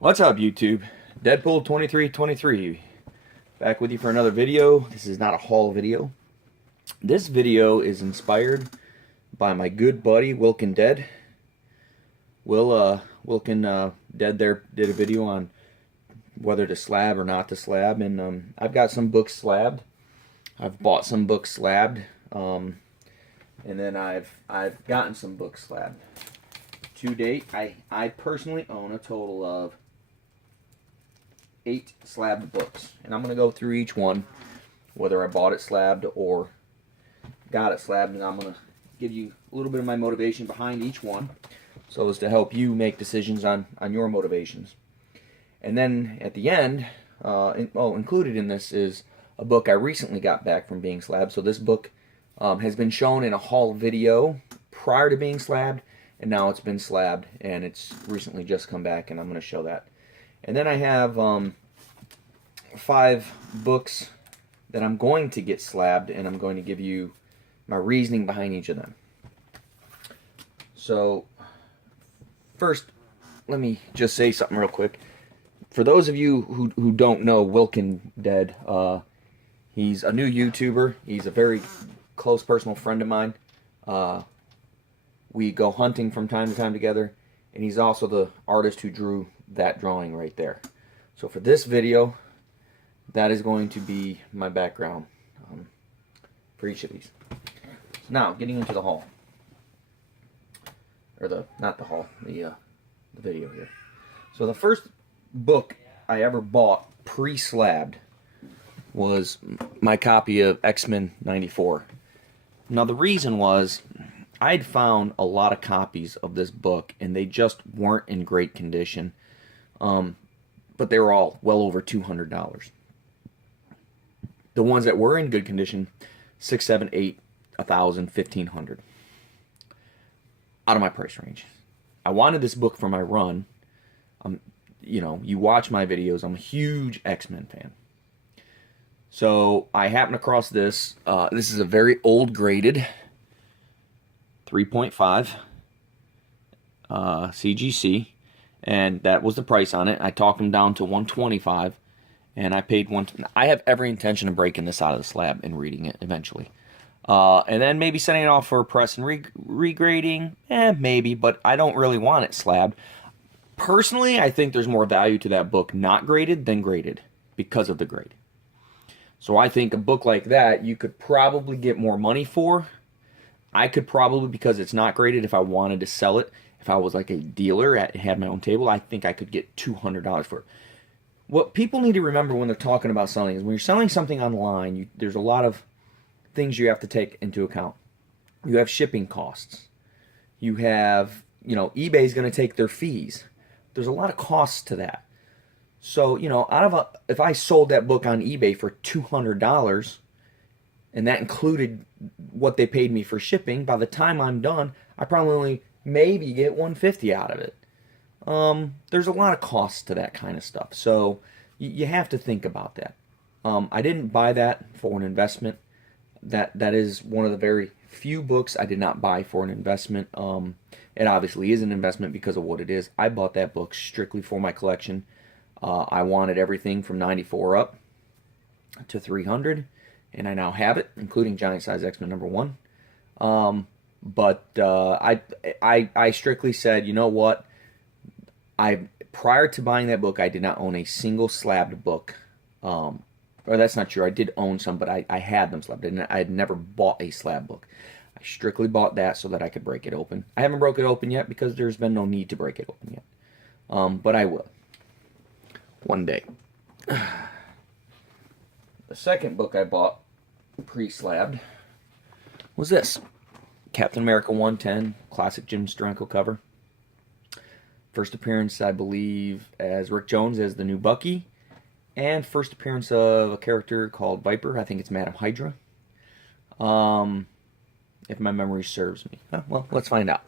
What's up, YouTube? Deadpool 2323 back with you for another video. This is not a haul video. This video is inspired by my good buddy Wilkin Dead. Wilkin Dead there did a video on whether to slab or not to slab, and I've got some books slabbed. I've bought some books slabbed, and then I've gotten some books slabbed. To date, I personally own a total of 8 slabbed books, and I'm going to go through each one, whether I bought it slabbed or got it slabbed, and I'm going to give you a little bit of my motivation behind each one, so as to help you make decisions on your motivations. And then at the end, included in this is a book I recently got back from being slabbed. So this book has been shown in a haul video prior to being slabbed, and now it's been slabbed, and it's recently just come back, and I'm going to show that. And then I have 5 books that I'm going to get slabbed, and I'm going to give you my reasoning behind each of them. So, first, let me just say something real quick. For those of you who don't know Wilkin Dead, he's a new YouTuber. He's a very close personal friend of mine. We go hunting from time to time together, and he's also the artist who drew that drawing right there. So for this video, that is going to be my background for each of these. So now, getting into the haul. Or not the haul, the video here. So the first book I ever bought pre-slabbed was my copy of X-Men '94. Now the reason was, I'd found a lot of copies of this book, and they just weren't in great condition. But they were all well over $200. The ones that were in good condition, $600, $700, $800, $1,000, $1,500. Out of my price range. I wanted this book for my run. You know, you watch my videos. I'm a huge X-Men fan. So I happened across this. This is a very old graded 3.5 CGC. And that was the price on it. I talked them down to $125, and I paid I have every intention of breaking this out of the slab and reading it eventually, and then maybe sending it off for press and regrading. Maybe, but I don't really want it slabbed. Personally, I think there's more value to that book not graded than graded because of the grade. So I think a book like that you could probably get more money for. I could probably, because it's not graded, if I wanted to sell it. If I was like a dealer, had my own table, I think I could get $200 for it. What people need to remember when they're talking about selling is when you're selling something online, there's a lot of things you have to take into account. You have shipping costs. You have, eBay is going to take their fees. There's a lot of costs to that. So, if I sold that book on eBay for $200, and that included what they paid me for shipping, by the time I'm done, I probably only maybe get $150 out of it. There's a lot of costs to that kind of stuff, so you have to think about that. I didn't buy that for an investment. That is one of the very few books I did not buy for an investment. It obviously is an investment because of what it is. I bought that book strictly for my collection. I wanted everything from 94 up to 300, and I now have it, including Giant Size X-Men #1. But I strictly said, you know what? Prior to buying that book, I did not own a single slabbed book. Or that's not true. I did own some, but I had them slabbed. I had never bought a slab book. I strictly bought that so that I could break it open. I haven't broke it open yet because there's been no need to break it open yet. But I will. One day. The second book I bought pre-slabbed was this. Captain America 110, classic Jim Steranko cover. First appearance, I believe, as Rick Jones as the new Bucky. And first appearance of a character called Viper. I think it's Madam Hydra. If my memory serves me. Well, let's find out.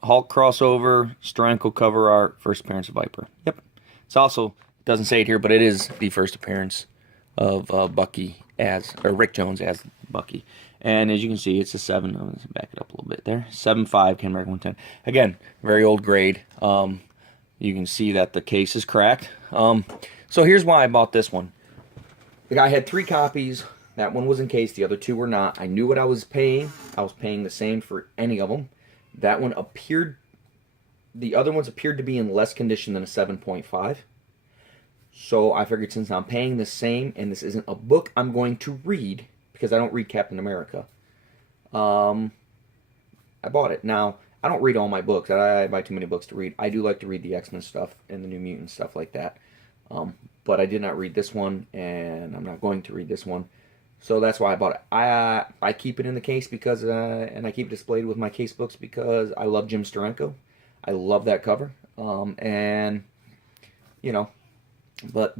Hulk crossover, Steranko cover art, first appearance of Viper. Yep. It's also, it doesn't say it here, but it is the first appearance of Bucky or Rick Jones as Bucky. And as you can see, it's a 7. Let's back it up a little bit there. 7.5, Captain America 110. Again, very old grade. You can see that the case is cracked. So here's why I bought this one. The guy had 3 copies. That one was encased. The other 2 were not. I knew what I was paying. I was paying the same for any of them. That one appeared... The other ones appeared to be in less condition than a 7.5. So I figured since I'm paying the same and this isn't a book I'm going to read, because I don't read Captain America, I bought it. Now, I don't read all my books. I buy too many books to read. I do like to read the X-Men stuff and the New Mutant stuff like that. But I did not read this one, and I'm not going to read this one. So that's why I bought it. I keep it in the case because, and I keep it displayed with my case books because I love Jim Steranko. I love that cover. And, you know, but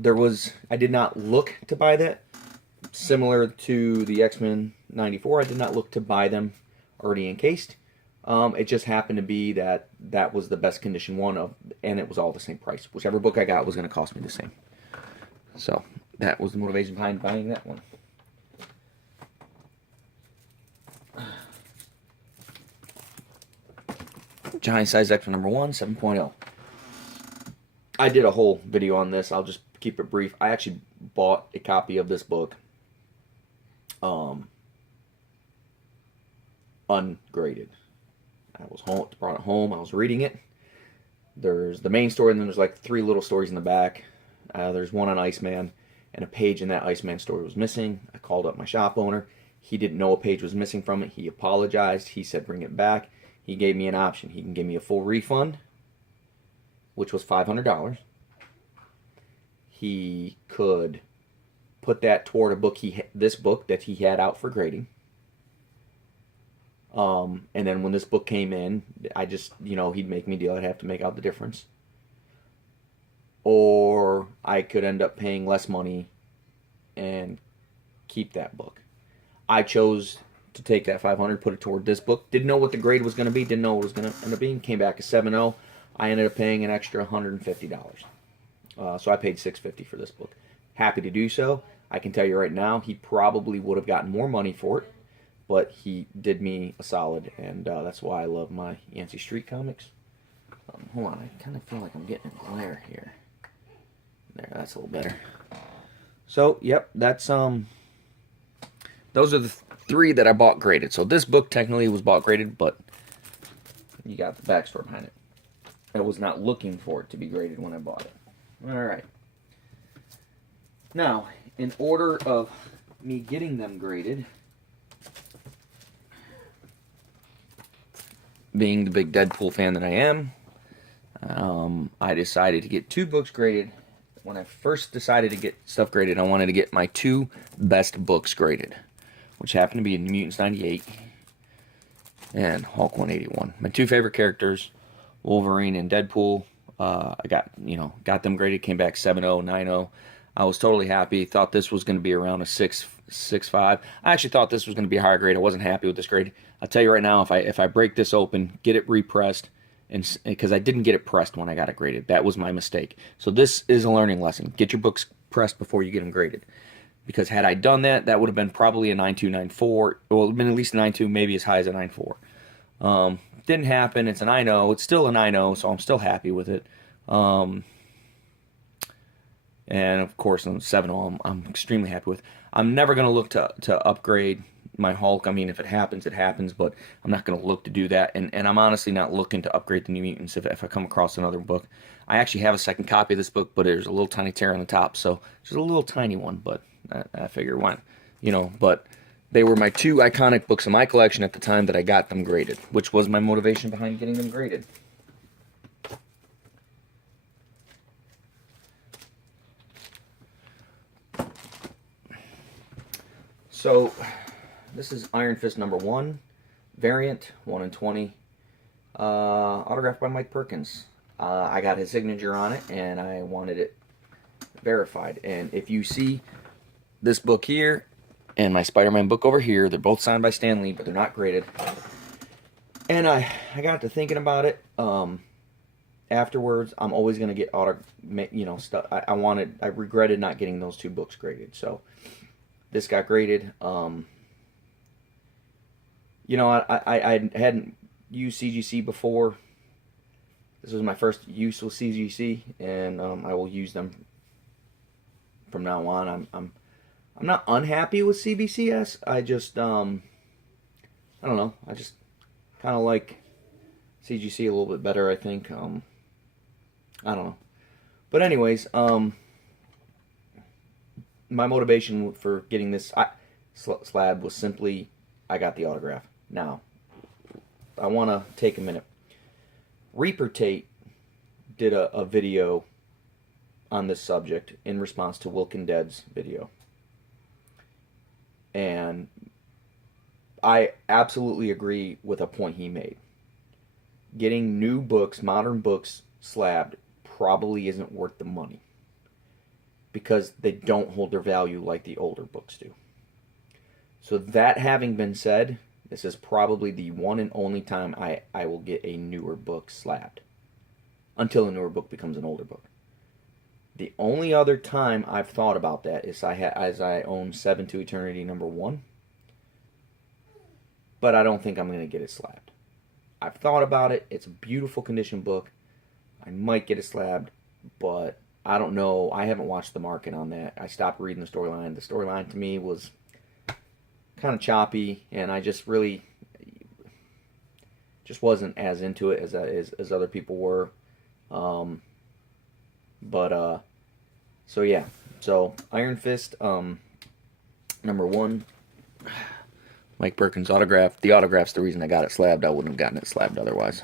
I did not look to buy that. Similar to the X-Men 94, I did not look to buy them already encased. It just happened to be that was the best condition one and it was all the same price. Whichever book I got was going to cost me the same. So that was the motivation behind buying that one. Giant size X-Men number 1, 7.0. I did a whole video on this. I'll just keep it brief. I actually bought a copy of this book ungraded. I was home, brought it home. I was reading it. There's the main story, and then there's like 3 little stories in the back. There's one on Iceman, and a page in that Iceman story was missing. I called up my shop owner. He didn't know a page was missing from it. He apologized. He said bring it back. He gave me an option. He can give me a full refund, which was $500. He could put that toward a book this book that he had out for grading. And then when this book came in, I just, he'd make me a deal. I'd have to make out the difference. Or I could end up paying less money and keep that book. I chose to take that $500, put it toward this book. Didn't know what the grade was going to be. Didn't know what it was going to end up being. Came back a 7.0. I ended up paying an extra $150. So I paid $650 for this book. Happy to do so. I can tell you right now, he probably would have gotten more money for it, but he did me a solid, and that's why I love my Yancey Street comics. Hold on, I kind of feel like I'm getting a glare here. There, that's a little better. So, yep, that's those are the 3 that I bought graded. So this book technically was bought graded, but you got the backstory behind it. I was not looking for it to be graded when I bought it. All right. Now, in order of me getting them graded, being the big Deadpool fan that I am, I decided to get 2 books graded. When I first decided to get stuff graded, I wanted to get my 2 best books graded, which happened to be New Mutants 98 and Hulk 181. My 2 favorite characters, Wolverine and Deadpool. I got them graded, came back 7.0, 9.0. I was totally happy. Thought this was going to be around a 6.5. I actually thought this was going to be a higher grade. I wasn't happy with this grade. I'll tell you right now, if I break this open, get it repressed, and because I didn't get it pressed when I got it graded, that was my mistake. So this is a learning lesson. Get your books pressed before you get them graded. Because had I done that, that would have been probably a 9.2, 9.4. Well, it would have been at least a 9.2, maybe as high as a 9.4. Didn't happen. It's a 9.0. It's still a 9.0, so I'm still happy with it. And of course, on 7.0, I'm extremely happy with. I'm never going to look to upgrade my Hulk. I mean, if it happens, it happens, but I'm not going to look to do that. And I'm honestly not looking to upgrade the New Mutants if I come across another book. I actually have a second copy of this book, but there's a little tiny tear on the top, so just a little tiny one, but I figure why, but they were my 2 iconic books in my collection at the time that I got them graded, which was my motivation behind getting them graded. So, this is Iron Fist number 1, variant, 1 in 20, autographed by Mike Perkins. I got his signature on it, and I wanted it verified. And if you see this book here and my Spider-Man book over here, they're both signed by Stan Lee, but they're not graded. And I got to thinking about it. Afterwards, I'm always going to get stuff. I regretted not getting those 2 books graded. So this got graded. I hadn't used CGC before. This was my first use with CGC, and I will use them from now on. I'm not unhappy with CBCS. I just I don't know. I just kind of like CGC a little bit better, I think. I don't know. But anyways, my motivation for getting this slab was simply I got the autograph. Now, I want to take a minute. Reaper Tate did a video on this subject in response to Wilkin Dead's video. And I absolutely agree with a point he made. Getting new books, modern books, slabbed probably isn't worth the money, because they don't hold their value like the older books do. So that having been said, this is probably the one and only time I will get a newer book slabbed, until a newer book becomes an older book. The only other time I've thought about that is as I own Seven to Eternity #1, but I don't think I'm going to get it slabbed. I've thought about it. It's a beautiful condition book. I might get it slabbed, but I don't know. I haven't watched the market on that. I stopped reading the storyline. The storyline to me was kind of choppy, and I just really just wasn't as into it as other people were. So yeah. So Iron Fist, #1, Mike Birkin's autograph. The autograph's the reason I got it slabbed. I wouldn't have gotten it slabbed otherwise.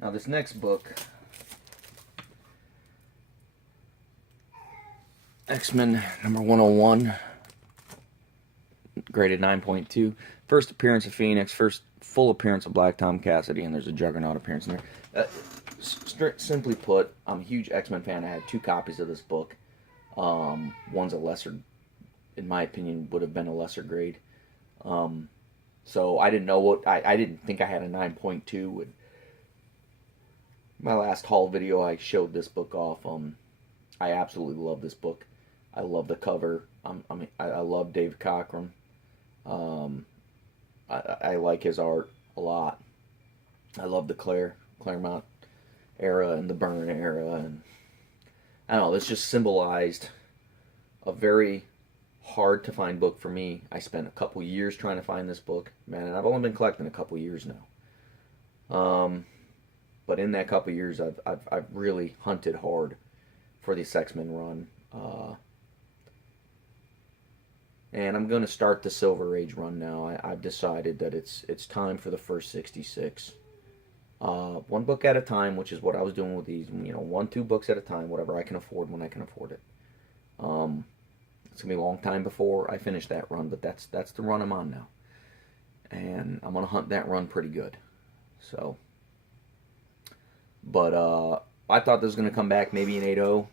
Now this next book, X-Men #101, graded 9.2. First appearance of Phoenix, first full appearance of Black Tom Cassidy, and there's a Juggernaut appearance in there. Simply put, I'm a huge X-Men fan. I had 2 copies of this book. One's a lesser, in my opinion, would have been a lesser grade. So I didn't know what, I didn't think I had a 9.2. My last haul video, I showed this book off. I absolutely love this book. I love the cover. I love Dave Cockrum. I like his art a lot. I love the Claremont era and the Byrne era, and I don't know. This just symbolized a very hard to find book for me. I spent a couple years trying to find this book, man, and I've only been collecting a couple years now. But in that couple years, I've really hunted hard for this X-Men run. And I'm going to start the Silver Age run now. I've decided that it's time for the first 66. One book at a time, which is what I was doing with these. 1-2 books at a time, whatever I can afford when I can afford it. It's going to be a long time before I finish that run, but that's the run I'm on now. And I'm going to hunt that run pretty good. So, but I thought this was going to come back maybe in 8.0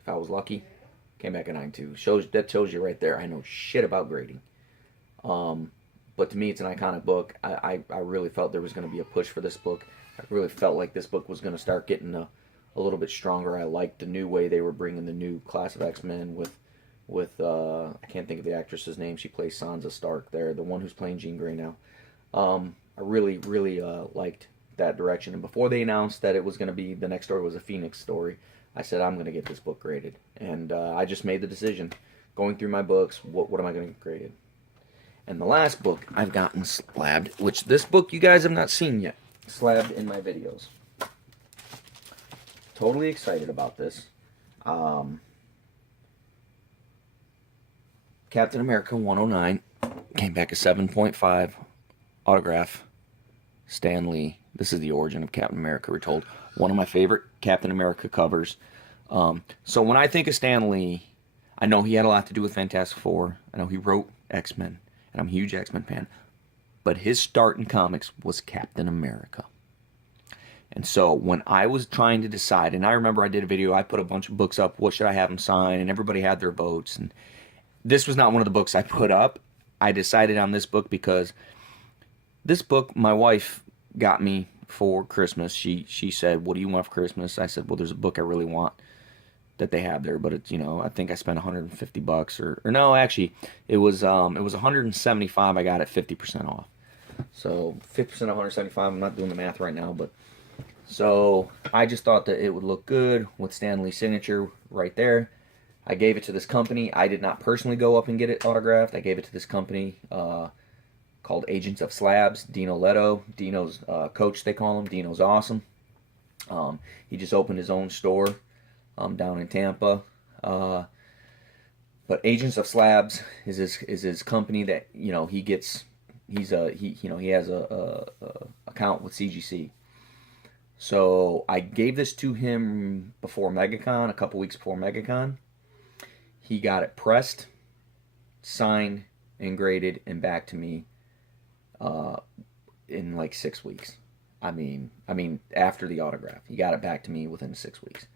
if I was lucky. Came back at 9.2. That shows you right there. I know shit about grading. But to me, it's an iconic book. I really felt there was going to be a push for this book. I really felt like this book was going to start getting a little bit stronger. I liked the new way they were bringing the new class of X-Men with I can't think of the actress's name. She plays Sansa Stark there, the one who's playing Jean Grey now. I really liked that direction. And before they announced that it was going to be, the next story was a Phoenix story, I said, I'm going to get this book graded. And I just made the decision. Going through my books, what am I going to get graded? And the last book I've gotten slabbed, which this book you guys have not seen yet, slabbed in my videos. Totally excited about this. Captain America 109 came back a 7.5 autograph. Stan Lee. This is the origin of Captain America retold. One of my favorite Captain America covers. So when I think of Stan Lee, I know he had a lot to do with Fantastic Four. I know he wrote X-Men, and I'm a huge X-Men fan. But his start in comics was Captain America. And so when I was trying to decide, and I remember I did a video, I put a bunch of books up, what should I have him sign, and everybody had their votes. And this was not one of the books I put up. I decided on this book because this book my wife got me for Christmas. She said, what do you want for Christmas? I said, well, there's a book I really want that they have there, but it's, I think I spent $150 or no, actually it was $175. I got it 50% off. So 50% of 175, I'm not doing the math right now, but so I just thought that it would look good with Stan Lee's signature right there. I gave it to this company. I did not personally go up and get it autographed. I gave it to this company called Agents of Slabs, Dino Leto. Dino's coach, they call him. Dino's awesome. He just opened his own store down in Tampa. But Agents of Slabs is his company that he gets. He has a account with CGC. So I gave this to him before MegaCon, a couple weeks before MegaCon. He got it pressed, signed, and graded, and back to me in like 6 weeks. I mean, after the autograph, he got it back to me within 6 weeks.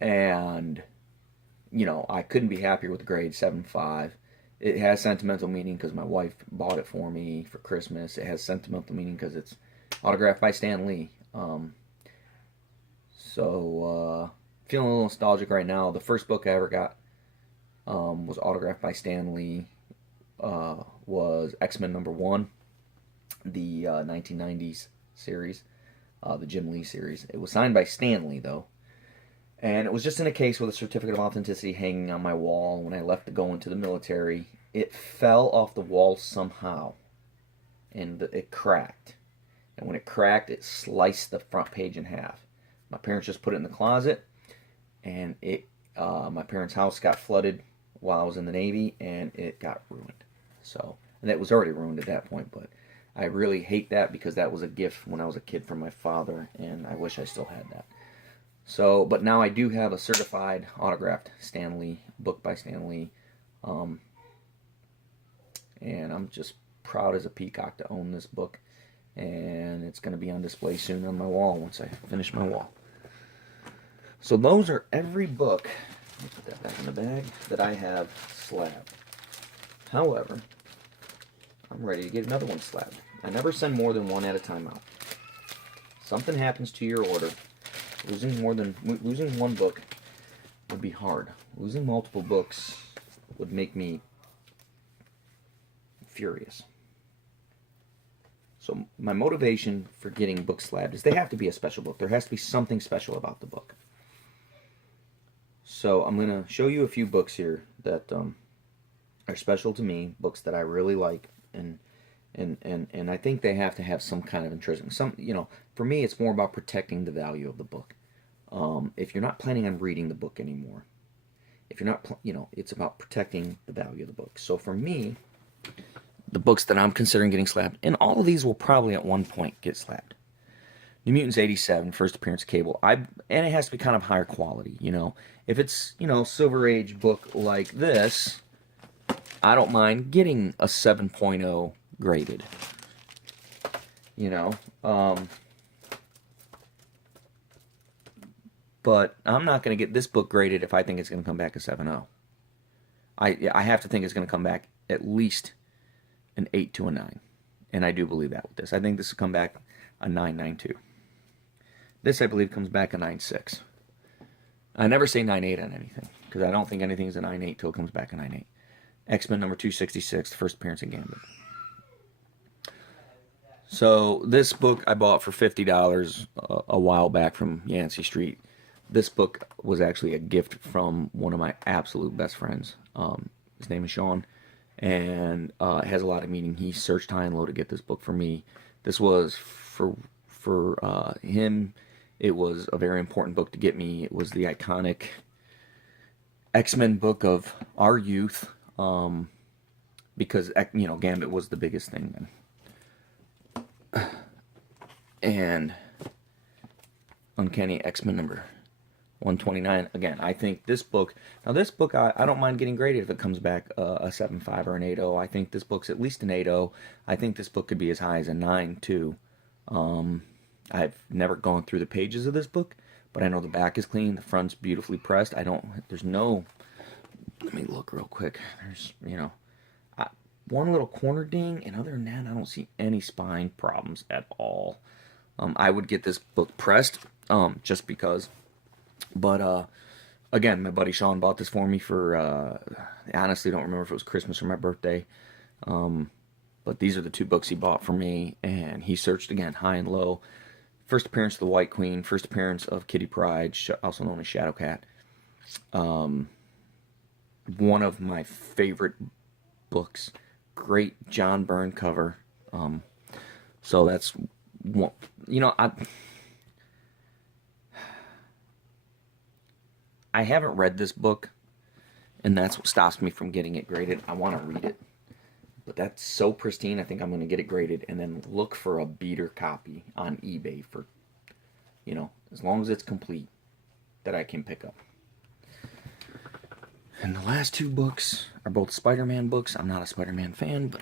And I couldn't be happier with the grade 7.5. It has sentimental meaning because my wife bought it for me for Christmas. It has sentimental meaning because it's autographed by Stan Lee. So feeling a little nostalgic right now. The first book I ever got was autographed by Stan Lee. Was X-Men #1, the 1990s series, the Jim Lee series. It was signed by Stan Lee though, and it was just in a case with a certificate of authenticity hanging on my wall when I left to go into the military. It fell off the wall somehow, and it cracked. And when it cracked, it sliced the front page in half. My parents just put it in the closet, and my parents' house got flooded while I was in the Navy, and it got ruined. So, and it was already ruined at that point, but I really hate that because that was a gift when I was a kid from my father, and I wish I still had that. So, but now I do have a certified autographed Stan Lee book by Stan Lee, and I'm just proud as a peacock to own this book. And it's going to be on display soon on my wall once I finish my wall. So those are every book, let me put that back in the bag, that I have slabbed. However, I'm ready to get another one slabbed. I never send more than one at a time out. Something happens to your order, losing one book would be hard. Losing multiple books would make me furious. So my motivation for getting books slabbed is they have to be a special book. There has to be something special about the book. So I'm going to show you a few books here that are special to me, books that I really like, and I think they have to have some kind of intrinsic. For me, it's more about protecting the value of the book. If you're not planning on reading the book anymore, if you're not, it's about protecting the value of the book. So for me, the books that I'm considering getting slabbed, and all of these will probably at one point get slabbed. New Mutants 87, first appearance Cable. And it has to be kind of higher quality, If it's, Silver Age book like this, I don't mind getting a 7.0 graded. But I'm not going to get this book graded if I think it's going to come back a 7.0. I have to think it's going to come back at least an 8 to a 9. And I do believe that with this. I think this will come back a 9.92. This, I believe, comes back a 9.6. I never say 9.8 on anything, because I don't think anything is a 9.8 till it comes back a 9.8. X-Men #266, first appearance in Gambit. So this book I bought for $50 a while back from Yancey Street. This book was actually a gift from one of my absolute best friends. His name is Sean, and it has a lot of meaning. He searched high and low to get this book for me. This was for him. It was a very important book to get me. It was the iconic X-Men book of our youth, because Gambit was the biggest thing then. And Uncanny X-Men #129. Again, I think this book. Now, this book I don't mind getting graded if it comes back a 7.5 or an 8.0. I think this book's at least an 8.0. I think this book could be as high as a 9 too. I've never gone through the pages of this book, but I know the back is clean. The front's beautifully pressed. There's no. Let me look real quick. There's one little corner ding, and other than that, I don't see any spine problems at all. I would get this book pressed, just because. But again, my buddy Sean bought this for me for. I honestly don't remember if it was Christmas or my birthday. But But these are the two books he bought for me, and he searched again high and low. First appearance of the White Queen, first appearance of Kitty Pryde, also known as Shadowcat. One of my favorite books. Great John Byrne cover. So that's one, I haven't read this book, and that's what stops me from getting it graded. I want to read it, but that's so pristine, I think I'm going to get it graded and then look for a beater copy on eBay for, as long as it's complete, that I can pick up. And the last two books are both Spider-Man books. I'm not a Spider-Man fan, but,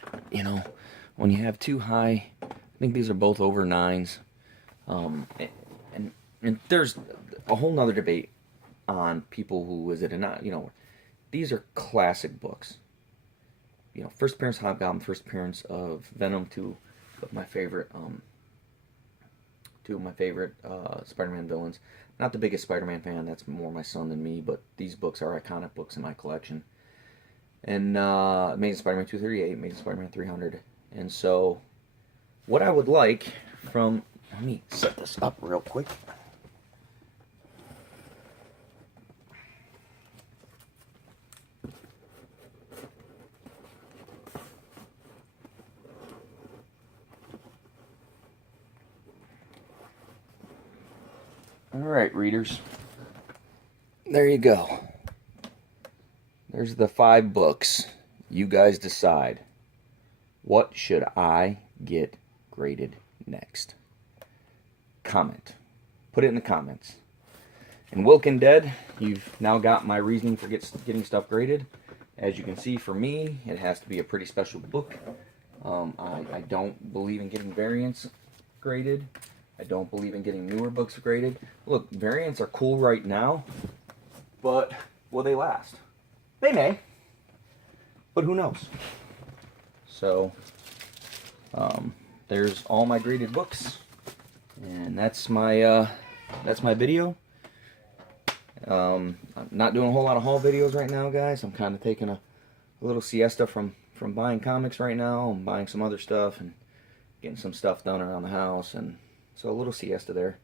when you have two high, I think these are both over 9s. And there's a whole nother debate on people who is it or not. These are classic books. First appearance of Hobgoblin, first appearance of Venom, two of my favorite Spider-Man villains. Not the biggest Spider-Man fan, that's more my son than me, but these books are iconic books in my collection. And Amazing Spider-Man 238, Amazing Spider-Man 300. And so, what I would like from... Let me set this up real quick. Alright, readers. There you go. There's the 5 books. You guys decide. What should I get graded next? Comment. Put it in the comments. And Wilkin Dead, you've now got my reasoning for getting stuff graded. As you can see, for me, it has to be a pretty special book. I don't believe in getting variants graded. I don't believe in getting newer books graded. Look, variants are cool right now, but will they last? They may, but who knows? So, there's all my graded books, and that's my video. I'm not doing a whole lot of haul videos right now, guys. I'm kind of taking a little siesta from buying comics right now. I'm buying some other stuff and getting some stuff done around the house, and so a little siesta there.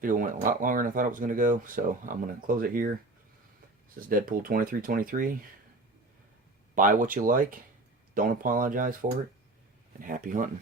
Video went a lot longer than I thought it was going to go, so I'm going to close it here. This is Deadpool 2323. Buy what you like. Don't apologize for it. And happy hunting.